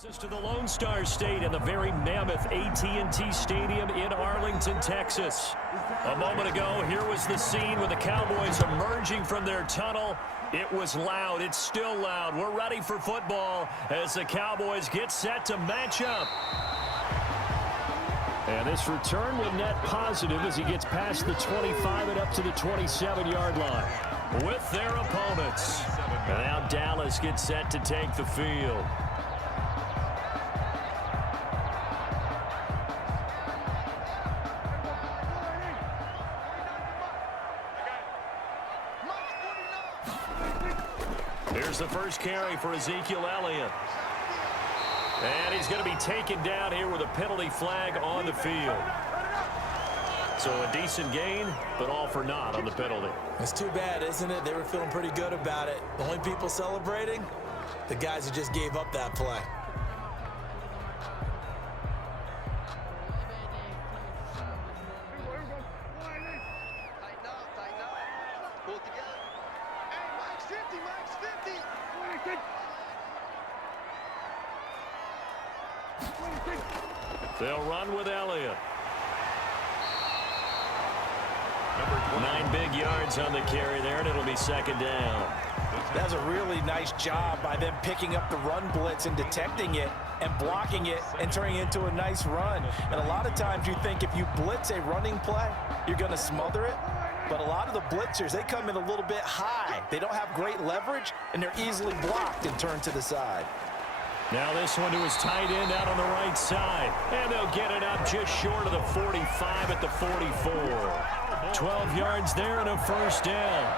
Brings us to the Lone Star State in the very mammoth AT&T Stadium in Arlington, Texas. A moment ago, here was the scene with the Cowboys emerging from their tunnel. It was loud. It's still loud. We're ready for football as the Cowboys get set to match up. And this return will net positive as he gets past the 25 and up to the 27-yard line with their opponents. And now Dallas gets set to take the field. Here's the first carry for Ezekiel Elliott. And he's going to be taken down here with a penalty flag on the field. So a decent gain, but all for naught on the penalty. It's too bad, isn't it? They were feeling pretty good about it. The only people celebrating, the guys who just gave up that play. They'll run with Elliott. 9 big yards on the carry there, and it'll be second down. That's a really nice job by them picking up the run blitz and detecting it and blocking it and turning it into a nice run. And a lot of times you think if you blitz a running play, you're going to smother it. But a lot of the blitzers, they come in a little bit high. They don't have great leverage, and they're easily blocked and turned to the side. Now this one to his tight end out on the right side. And they'll get it up just short of the 45 at the 44. 12 yards there and a first down.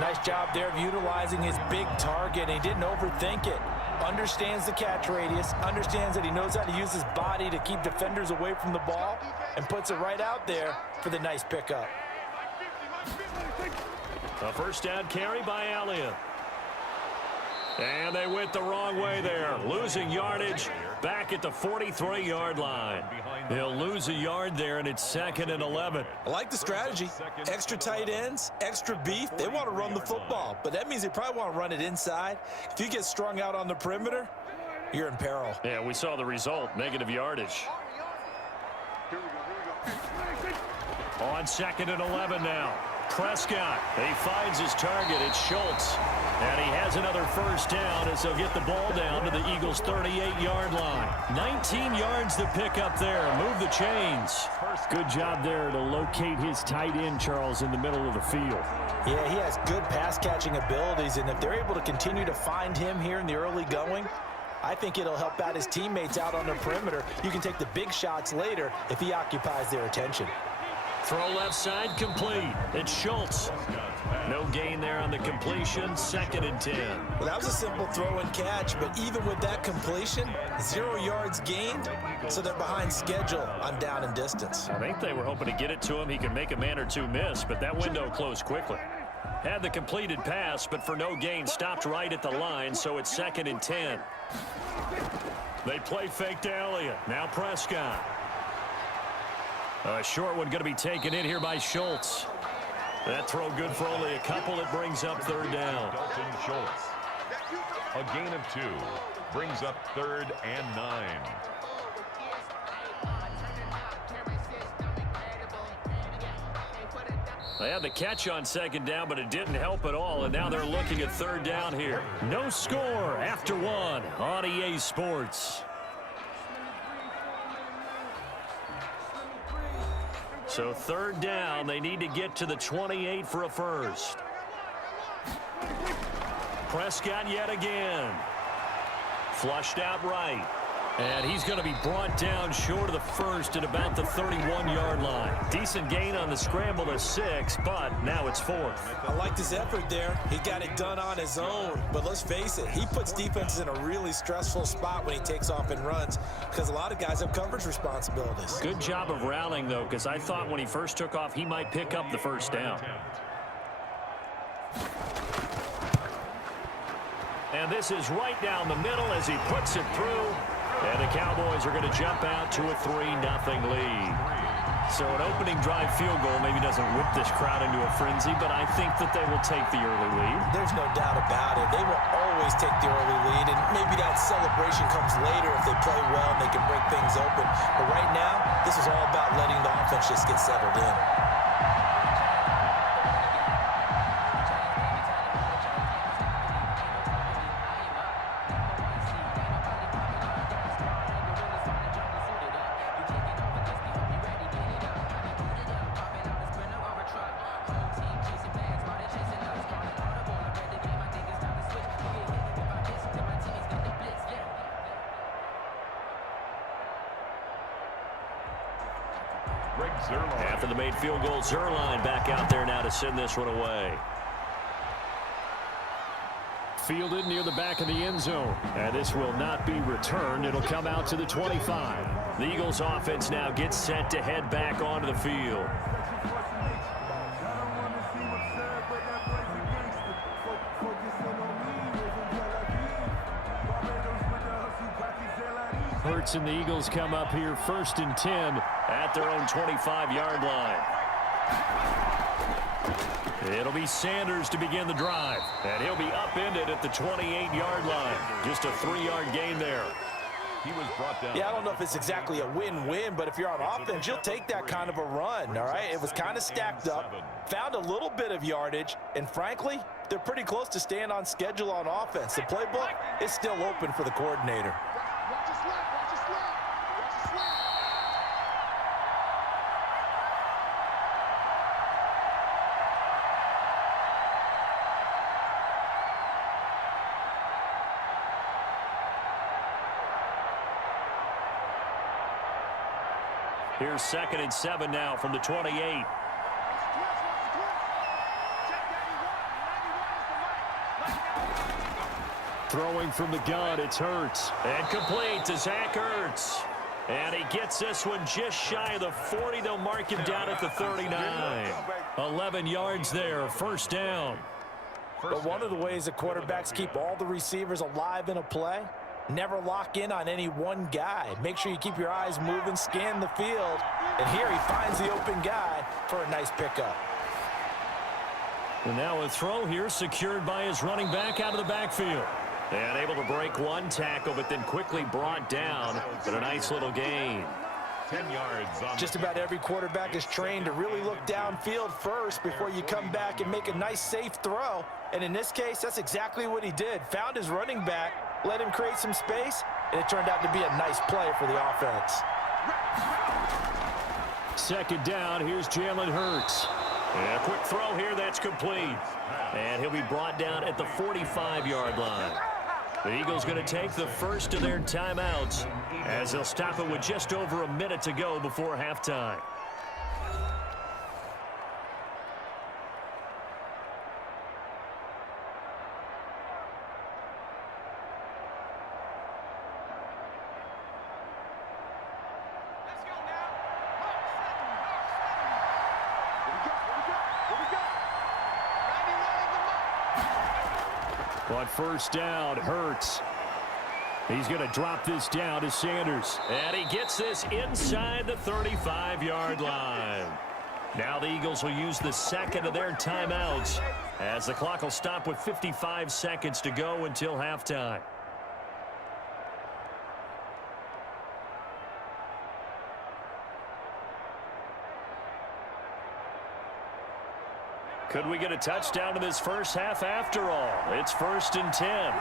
Nice job there of utilizing his big target. He didn't overthink it. Understands the catch radius. Understands that he knows how to use his body to keep defenders away from the ball. And puts it right out there for the nice pickup. A first down carry by Elliott. And they went the wrong way there, losing yardage back at the 43-yard line. He'll lose a yard there, and it's 2nd and 11. I like the strategy. Extra tight ends, extra beef. They want to run the football, but that means they probably want to run it inside. If you get strung out on the perimeter, you're in peril. Yeah, we saw the result, negative yardage. On 2nd and 11 now. Prescott, he finds his target. It's Schultz. And he has another first down as they'll get the ball down to the Eagles' 38-yard line. 19 yards to pick up there. Move the chains. Good job there to locate his tight end, Charles, in the middle of the field. Yeah, he has good pass-catching abilities, and if they're able to continue to find him here in the early going, I think it'll help out his teammates out on the perimeter. You can take the big shots later if he occupies their attention. Throw left side complete. It's Schultz. No gain there on the completion. 2nd and 10. Well, that was a simple throw and catch, but even with that completion, 0 yards gained, so they're behind schedule on down and distance. I think they were hoping to get it to him. He could make a man or two miss, but that window closed quickly. Had the completed pass, but for no gain, stopped right at the line, so it's 2nd and 10. They play fake to Elliott. Now Prescott. A short one going to be taken in here by Schultz. That throw good for only a couple. It brings up 3rd down. Dalton Schultz. A gain of 2. Brings up 3rd and 9. They had the catch on 2nd down, but it didn't help at all. And now they're looking at 3rd down here. No score after 1 on EA Sports. So 3rd down, they need to get to the 28 for a first. Prescott yet again. Flushed out right. And he's going to be brought down short of the first at about the 31-yard line. Decent gain on the scramble to 6, but now it's 4th. I liked his effort there. He got it done on his own. But let's face it, he puts defenses in a really stressful spot when he takes off and runs because a lot of guys have coverage responsibilities. Good job of rallying, though, because I thought when he first took off, he might pick up the first down. And this is right down the middle as he puts it through. And the Cowboys are going to jump out to a 3-0 lead. So an opening drive field goal maybe doesn't whip this crowd into a frenzy, but I think that they will take the early lead. There's no doubt about it. They will always take the early lead, and maybe that that celebration comes later if they play well and they can break things open. But right now, this is all about letting the offense just get settled in. After the made field goal, Zerline back out there now to send this one away. Fielded near the back of the end zone. And this will not be returned. It'll come out to the 25. The Eagles offense now gets set to head back onto the field. Hurts and the Eagles come up here 1st and 10 at their own 25-yard line. It'll be Sanders to begin the drive, and he'll be upended at the 28-yard line. Just a 3-yard gain there. He was brought down. Yeah, I don't know if it's exactly a win-win, but if you're on offense, you'll take that kind of a run, all right? It was kind of stacked up, found a little bit of yardage, and frankly, they're pretty close to staying on schedule on offense. The playbook is still open for the coordinator. Here's 2nd and 7 now from the 28. Throwing from the gun, it's Hurts. And complete to Zach Ertz. And he gets this one just shy of the 40. They'll mark him down at the 39. 11 yards there, 1st down. But one of the ways the quarterbacks keep all the receivers alive in a play, never lock in on any one guy. Make sure you keep your eyes moving, scan the field. And here he finds the open guy for a nice pickup. And now a throw here secured by his running back out of the backfield. And able to break one tackle, but then quickly brought down. But a nice little gain. 10 yards. Just about every quarterback is trained to really look downfield first before you come back and make a nice, safe throw. And in this case, that's exactly what he did. Found his running back, let him create some space, and it turned out to be a nice play for the offense. 2nd down, here's Jalen Hurts. And a quick throw here, that's complete. And he'll be brought down at the 45-yard line. The Eagles going to take the first of their timeouts as they'll stop it with just over a minute to go before halftime. On 1st down, Hurts. He's going to drop this down to Sanders. And he gets this inside the 35-yard line. Now the Eagles will use the 2nd of their timeouts as the clock will stop with 55 seconds to go until halftime. Could we get a touchdown in this first half after all? It's 1st and 10.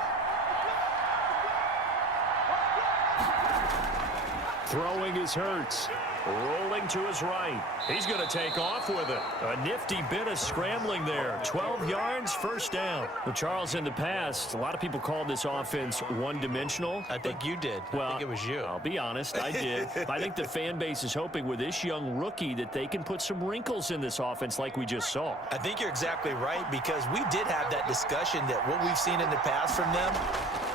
Throwing is Hurts. Rolling to his right. He's going to take off with it. A nifty bit of scrambling there. 12 yards, 1st down. Well, Charles, in the past, a lot of people called this offense one-dimensional. I think you did. Well, I think it was you. I'll be honest, I did. I think the fan base is hoping with this young rookie that they can put some wrinkles in this offense like we just saw. I think you're exactly right, because we did have that discussion that what we've seen in the past from them,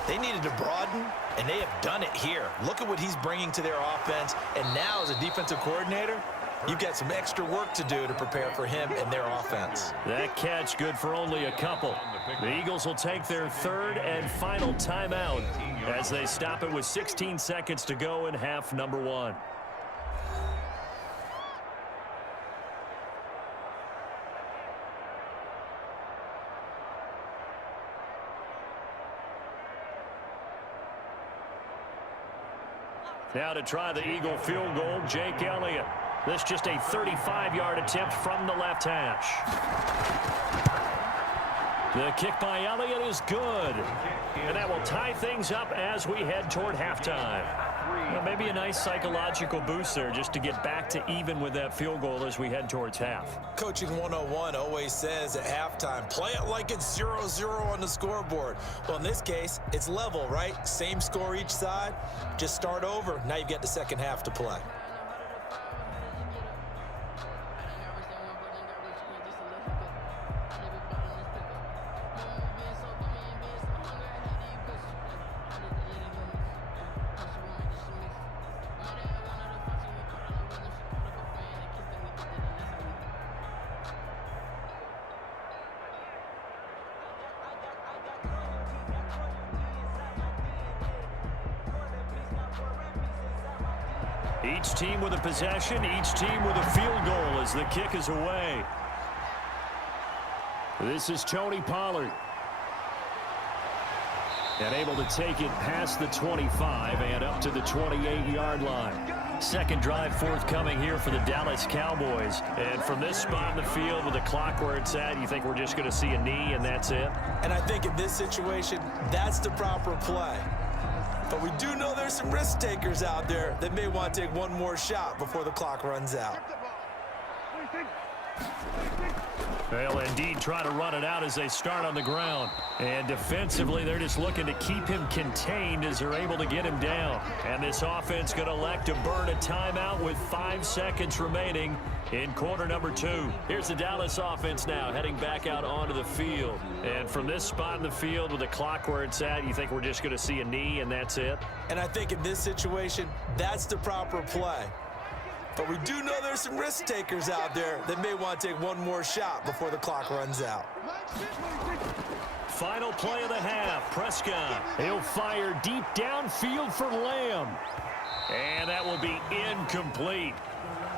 they needed to broaden, and they have done it here. Look at what he's bringing to their offense, and now as a defensive coordinator, you've got some extra work to do to prepare for him and their offense. That catch good for only a couple. The Eagles will take their 3rd and final timeout as they stop it with 16 seconds to go in half number 1. Now to try the Eagle field goal, Jake Elliott. This just a 35-yard attempt from the left hash. The kick by Elliott is good. And that will tie things up as we head toward halftime. Well, maybe a nice psychological boost there just to get back to even with that field goal as we head towards half. Coaching 101 always says at halftime, play it like it's 0-0 on the scoreboard. Well, in this case, it's level, right? Same score each side. Just start over. Now you've got the second half to play. Each team with a possession, each team with a field goal as the kick is away. This is Tony Pollard. And able to take it past the 25 and up to the 28-yard line. Second drive forthcoming here for the Dallas Cowboys. And from this spot in the field with the clock where it's at, you think we're just going to see a knee and that's it? And I think in this situation, that's the proper play. But we do know there's some risk takers out there that may want to take one more shot before the clock runs out. They'll indeed try to run it out as they start on the ground. And defensively, they're just looking to keep him contained as they're able to get him down. And this offense going to elect to burn a timeout with 5 seconds remaining in quarter number 2. Here's the Dallas offense now heading back out onto the field. And from this spot in the field with the clock where it's at, you think we're just going to see a knee and that's it? And I think in this situation, that's the proper play. But we do know there's some risk takers out there that may want to take one more shot before the clock runs out. Final play of the half, Prescott. He'll fire deep downfield for Lamb. And that will be incomplete.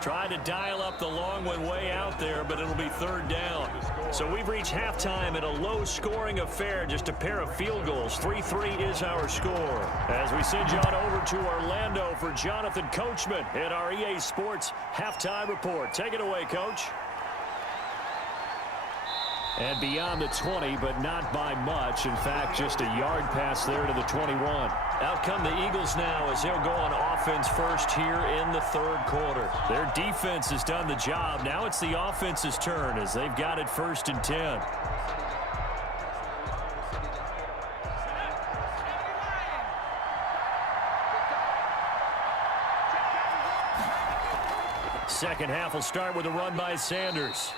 Tried to dial up the long one way out there, but it'll be third down. So we've reached halftime in a low-scoring affair, just a pair of field goals. 3-3 is our score. As we send you on over to Orlando for Jonathan Coachman in our EA Sports Halftime Report. Take it away, Coach. And beyond the 20, but not by much. In fact, just a yard pass there to the 21. Out come the Eagles now as they'll go on offense first here in the third quarter. Their defense has done the job. Now it's the offense's turn as they've got it first and 10. Second half will start with a run by Sanders.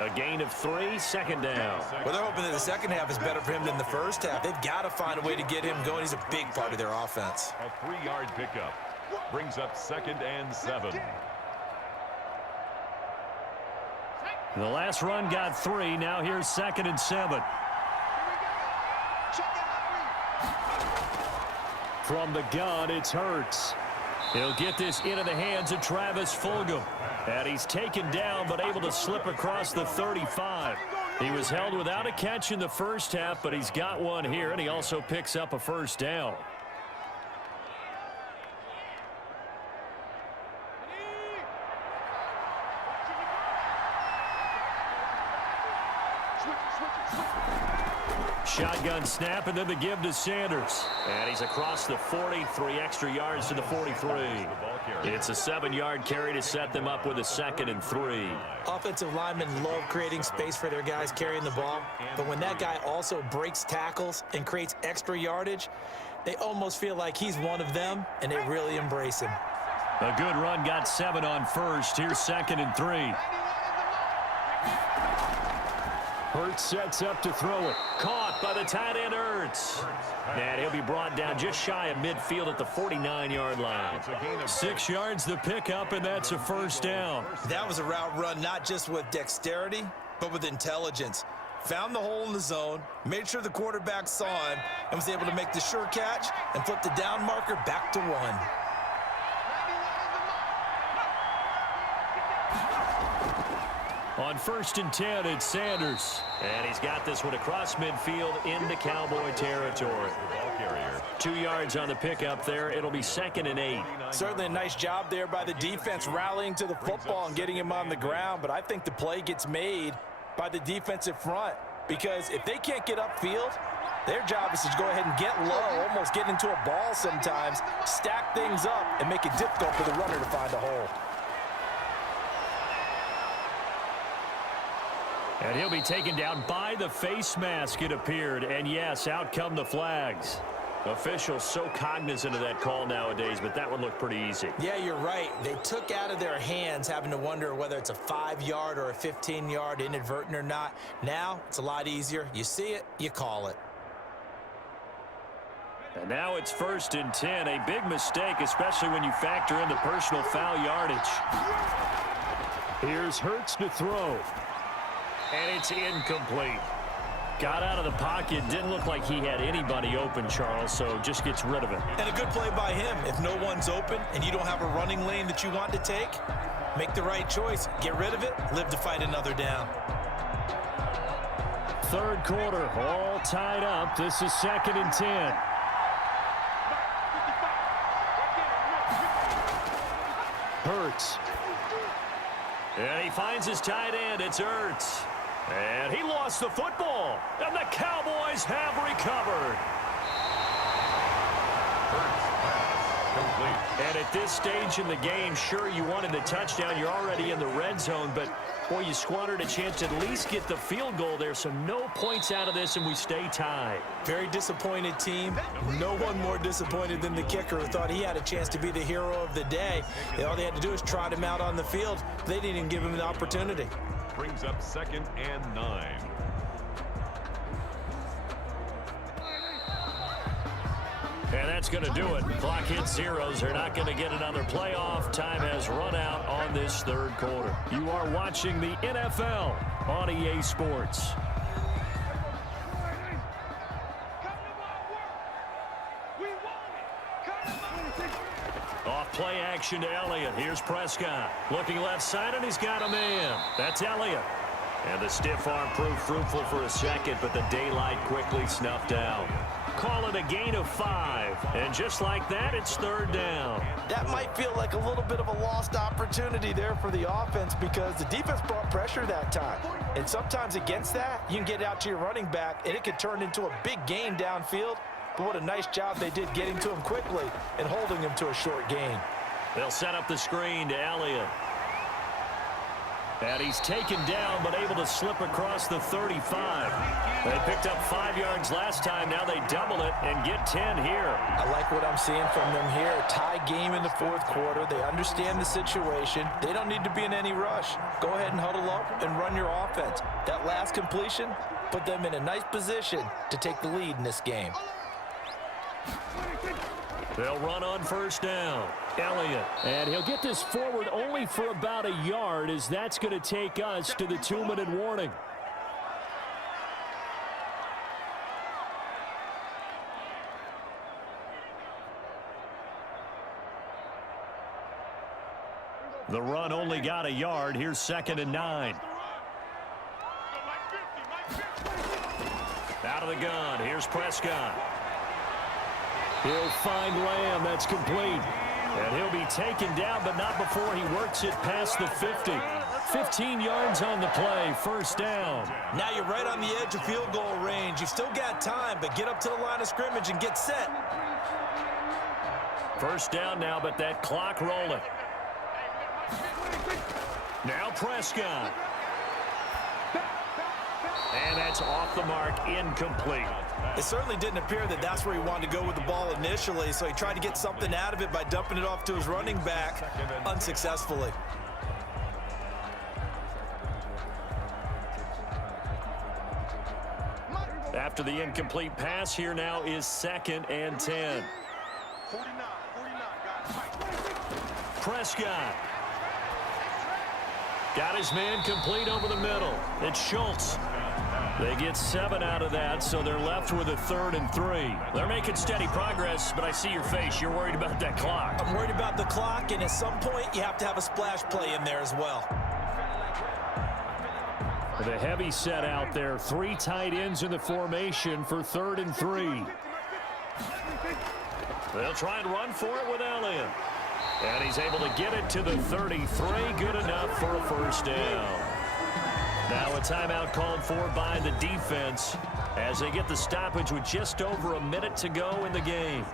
A gain of 3, second down. Well, they're hoping that the second half is better for him than the first half. They've got to find a way to get him going. He's a big part of their offense. A 3-yard pickup brings up 2nd and 7. The last run got 3. Now here's 2nd and 7. From the gun, it's Hurts. He'll get this into the hands of Travis Fulgham. And he's taken down but able to slip across the 35. He was held without a catch in the first half, but he's got one here, and he also picks up a first down. Shotgun snap, and then the give to Sanders. And he's across the 40, 3 extra yards to the 43. It's a 7-yard carry to set them up with a 2nd and 3. Offensive linemen love creating space for their guys carrying the ball, but when that guy also breaks tackles and creates extra yardage, they almost feel like he's one of them, and they really embrace him. A good run got 7 on first. Here's 2nd and 3. Hurts sets up to throw it. Caught by the tight end, Hurts. And he'll be brought down just shy of midfield at the 49-yard line. 6 yards the pickup, and that's a first down. That was a route run not just with dexterity, but with intelligence. Found the hole in the zone, made sure the quarterback saw him, and was able to make the sure catch and flip the down marker back to 1. On 1st and 10, it's Sanders. And he's got this one across midfield into Cowboy territory. Ball carrier 2 yards on the pickup there. It'll be 2nd and 8. Certainly a nice job there by the defense rallying to the football and getting him on the ground. But I think the play gets made by the defensive front, because if they can't get upfield, their job is to go ahead and get low, almost get into a ball sometimes, stack things up, and make it difficult for the runner to find a hole. And he'll be taken down by the face mask, it appeared. And yes, out come the flags. Officials so cognizant of that call nowadays, but that one looked pretty easy. Yeah, you're right. They took out of their hands having to wonder whether it's a 5-yard or a 15-yard, inadvertent or not. Now, it's a lot easier. You see it, you call it. And now it's 1st and 10. A big mistake, especially when you factor in the personal foul yardage. Here's Hurts to throw. And it's incomplete. Got out of the pocket. Didn't look like he had anybody open, Charles, so just gets rid of it. And a good play by him. If no one's open and you don't have a running lane that you want to take, make the right choice. Get rid of it. Live to fight another down. 3rd quarter, all tied up. This is 2nd and 10. Hurts. And he finds his tight end. It's Ertz. And he lost the football. And the Cowboys have recovered. And at this stage in the game, sure, you wanted the touchdown. You're already in the red zone. But, boy, you squandered a chance to at least get the field goal there. So no points out of this, and we stay tied. Very disappointed team. No one more disappointed than the kicker, who thought he had a chance to be the hero of the day. All they had to do is trot him out on the field. They didn't even give him an opportunity. Brings up 2nd and 9. And that's going to do it. Clock hits zeros. They're not going to get another playoff. Time has run out on this 3rd quarter. You are watching the NFL on EA Sports. Off play action to Elliott. Here's Prescott. Looking left side, and he's got a man. That's Elliott. And the stiff arm proved fruitful for a second, but the daylight quickly snuffed out. Call it a gain of 5. And just like that, it's 3rd down. That might feel like a little bit of a lost opportunity there for the offense, because the defense brought pressure that time. And sometimes against that, you can get out to your running back, and it could turn into a big gain downfield. But what a nice job they did getting to him quickly and holding him to a short gain. They'll set up the screen to Elliott. And he's taken down, but able to slip across the 35. They picked up 5 yards last time. Now they double it and get 10 here. I like what I'm seeing from them here. A tie game in the 4th quarter. They understand the situation. They don't need to be in any rush. Go ahead and huddle up and run your offense. That last completion put them in a nice position to take the lead in this game. They'll run on 1st down. Elliott. And he'll get this forward only for about a yard, as that's going to take us to the 2-minute warning. The run only got a yard. Here's 2nd and 9. Out of the gun. Here's Prescott. He'll find Lamb. That's complete. And he'll be taken down, but not before he works it past the 50. 15 yards on the play. 1st down. Now you're right on the edge of field goal range. You've still got time, but get up to the line of scrimmage and get set. 1st down now, but that clock rolling. Now Prescott. And that's off the mark, incomplete. It certainly didn't appear that that's where he wanted to go with the ball initially, so he tried to get something out of it by dumping it off to his running back unsuccessfully. After the incomplete pass, here now is 2nd and 10. Prescott. Got his man complete over the middle. It's Schultz. They get 7 out of that, so they're left with a 3rd and 3. They're making steady progress, but I see your face. You're worried about that clock. I'm worried about the clock, and at some point, you have to have a splash play in there as well. The heavy set out there. 3 tight ends in the formation for 3rd and 3. They'll try and run for it with Elliott. And he's able to get it to the 33. Good enough for a first down. Now a timeout called for by the defense as they get the stoppage with just over a minute to go in the game.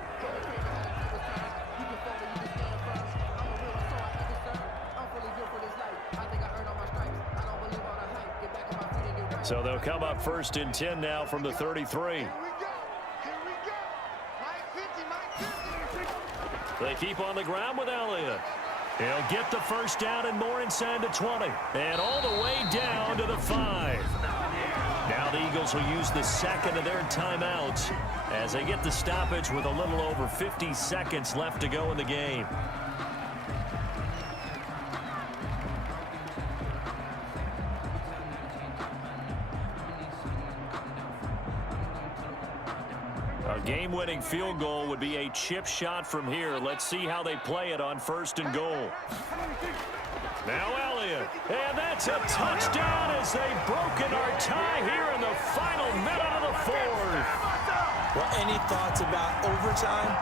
So they'll come up 1st and 10 now from the 33. They keep on the ground with Elliott. He'll get the first down and more inside the 20. And all the way down to the 5. Now the Eagles will use the second of their timeouts as they get the stoppage with a little over 50 seconds left to go in the game. A game-winning field goal would be a chip shot from here. Let's see how they play it on 1st and goal. Now Elliott, and that's a touchdown as they've broken our tie here in the final minute of the 4th. Well, any thoughts about overtime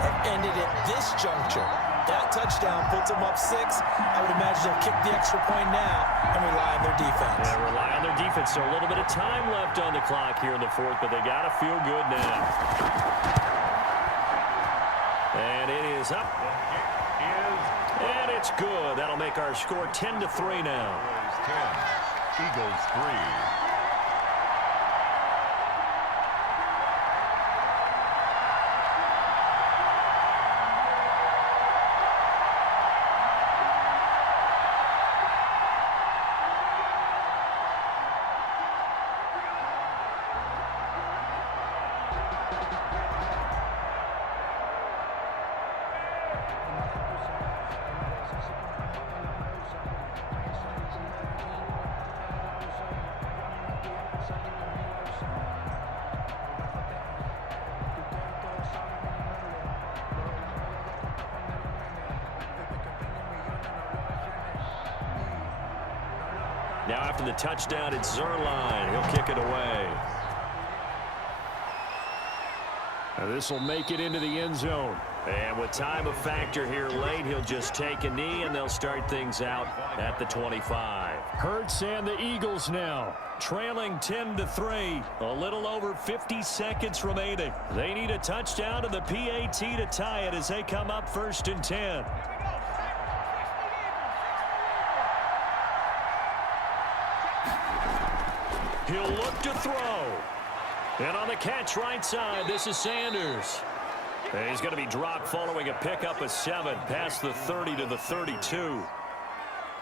have ended at this juncture. That touchdown puts them up 6. I would imagine they'll kick the extra point now and rely on their defense. Yeah, rely on their defense. So a little bit of time left on the clock here in the 4th, but they got to feel good now. And it is up. And it's good. That'll make our score 10-3 now. 10, Eagles 3. Now after the touchdown, it's Zerline. He'll kick it away. Now this will make it into the end zone. And with time a factor here late, he'll just take a knee, and they'll start things out at the 25. Hurts and the Eagles now Trailing 10-3. A little over 50 seconds remaining. They need a touchdown to the PAT to tie it as they come up 1st and 10. He'll look to throw. And on the catch right side, this is Sanders. And he's going to be dropped following a pickup of 7 past the 30 to the 32.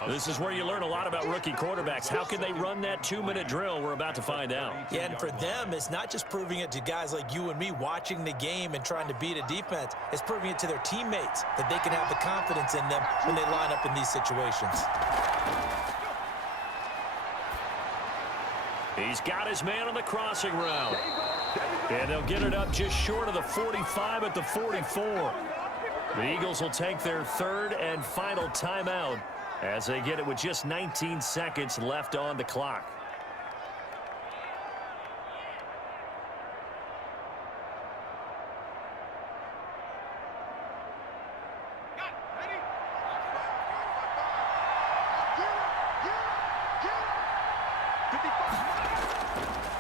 This is where you learn a lot about rookie quarterbacks. How can they run that 2-minute drill? We're about to find out. Yeah, and for them, it's not just proving it to guys like you and me watching the game and trying to beat a defense. It's proving it to their teammates that they can have the confidence in them when they line up in these situations. He's got his man on the crossing route. And they'll get it up just short of the 45 at the 44. The Eagles will take their 3rd and final timeout as they get it with just 19 seconds left on the clock.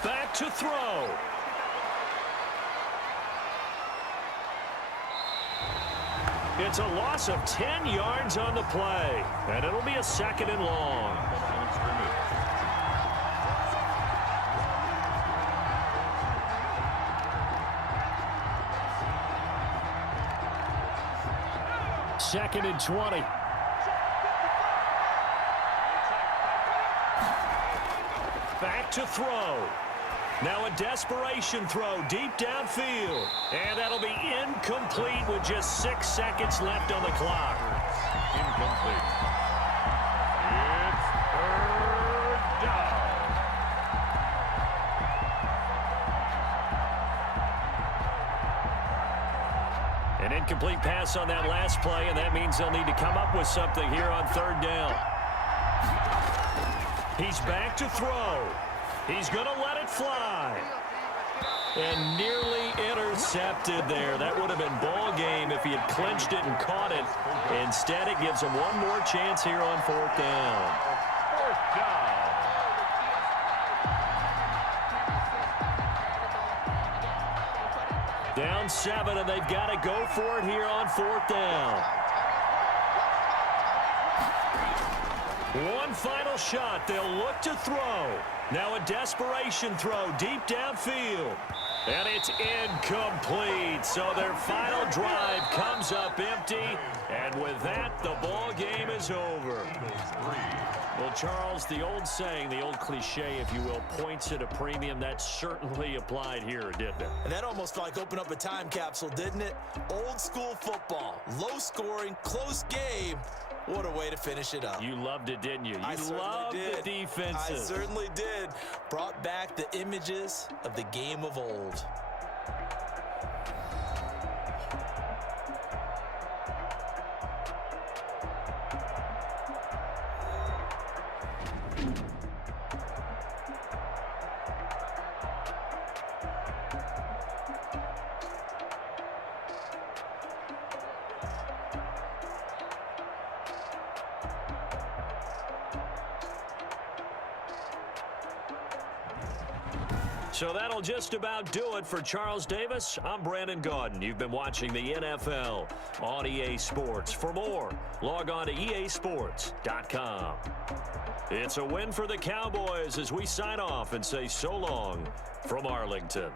Back to throw. It's a loss of 10 yards on the play, and it'll be a 2nd and long. Second and 20. Back to throw. Now a desperation throw deep downfield. And that'll be incomplete with just 6 seconds left on the clock. Incomplete. It's 3rd down. An incomplete pass on that last play, and that means they'll need to come up with something here on 3rd down. He's back to throw. He's going to let it fly. And nearly intercepted. intercepted there. That would have been ball game if he had clinched it and caught it. Instead, it gives him one more chance here on 4th down. 4th down. Down 7, and they've got to go for it here on 4th down. One final shot. They'll look to throw. Now a desperation throw deep downfield. And it's incomplete. So their final drive comes up empty. And with that, the ball game is over. Well, Charles, the old saying, the old cliche, if you will, points at a premium. That certainly applied here, didn't it? And that almost felt like opened up a time capsule, didn't it? Old school football. Low scoring, close game. What a way to finish it up. You loved it, didn't you? I You loved the defenses. I certainly did. Brought back the images of the game of old. So that'll just about do it for Charles Davis. I'm Brandon Gaudin. You've been watching the NFL on EA Sports. For more, log on to easports.com. It's a win for the Cowboys as we sign off and say so long from Arlington.